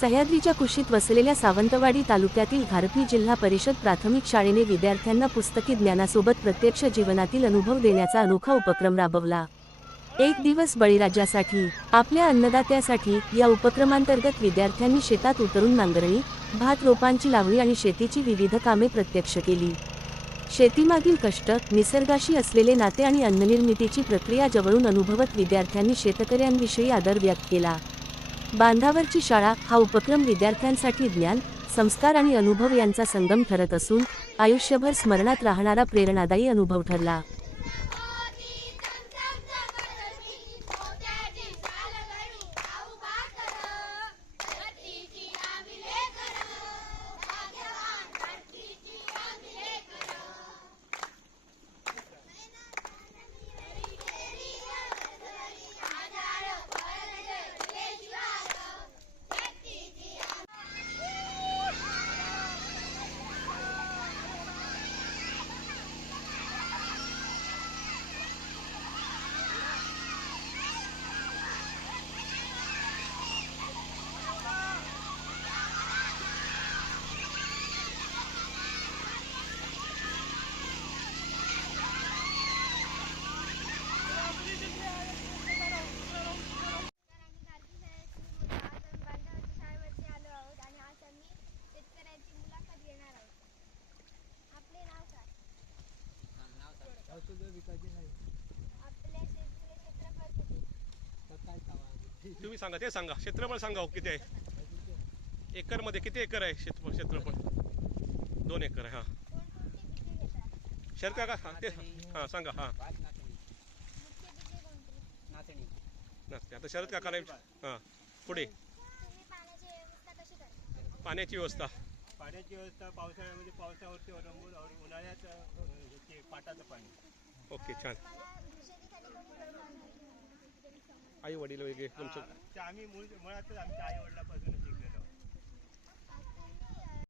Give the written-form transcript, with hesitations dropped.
सह्याद्रीच्या कुशीत वसलेल्या सावंतवाडी तालुक्यातील घारपी जिल्हा परिषद प्राथमिक शाळेने विद्यार्थ्यांना पुस्तकी ज्ञानासोबत प्रत्यक्ष जीवनातील अनुभव देण्याचा अनोखा उपक्रम राबवला। एक दिवस बळीराजासाठी, आपल्या अन्नदात्यासाठी या उपक्रमांतर्गत विद्यार्थ्यांनी शेतात उतरून नांगरणी, भात रोपांची लावणी आणि शेतीची विविध कामे प्रत्यक्ष केली। शेतीमागील कष्ट, निसर्गाशी असलेले नाते आणि अन्ननिर्मितीची प्रक्रिया जवळून अनुभवत विद्यार्थ्यांनी शेतकऱ्यांविषयी आदर व्यक्त केला। बांधावरची शाळा हा उपक्रम विद्यार्थ्यांसाठी ज्ञान, संस्कार आणि अनुभव यांचा संगम ठरत असून आयुष्यभर स्मरणात राहणारा प्रेरणादायी अनुभव ठरला। तुम्ही सांगा, ते सांगा, क्षेत्रफळ सांगा किती आहे एकर मध्ये, किती एकर आहे क्षेत्रफळ? 2 एकर आहे। हा शरद काका, हा ते हा सांगा। हा नसते आता शरद काका नाही। हा पुढे पाण्याची व्यवस्था पावसाळ्यामध्ये पावसावरती अवलंबून, उन्हाळ्यात पाटाचं पाणी। ओके, छान। आई वडील वगैरे तुमचं? आम्ही मुळातच आमच्या आई वडिलांपासून